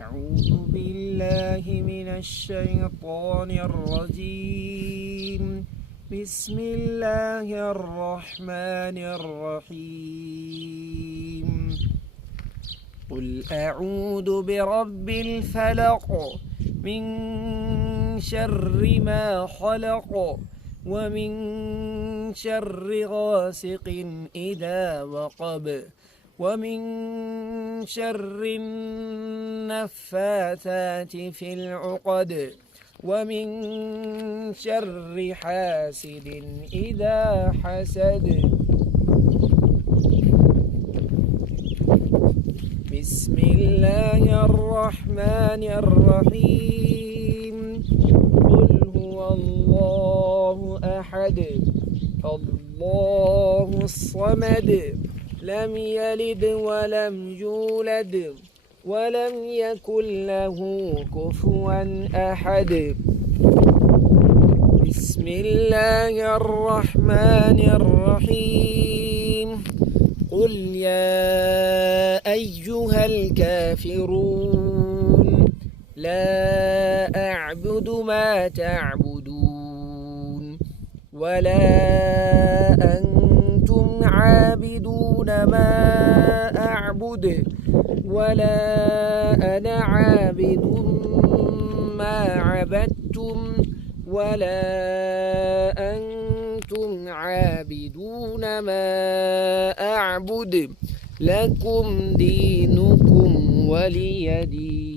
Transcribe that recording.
أعوذ بالله من الشيطان الرجيم. بسم الله الرحمن الرحيم. قل أعوذ برب الفلق من شر ما خلق ومن شر غاسق إذا وقب ومن شر النفاثات في العقد ومن شر حاسد إذا حسد. بسم الله الرحمن الرحيم. قل هو الله أحد الله الصمد لم يلد ولم يولد ولم يكن له كفوا أحد. بسم الله الرحمن الرحيم. قل يا أيها الكافرون لا أعبد ما تعبدون ولا أنتم عابدون ما أعبد ولا أنا عابد ما عبدتم ولا أنتم عابدون ما أعبد لكم دينكم ولي دين.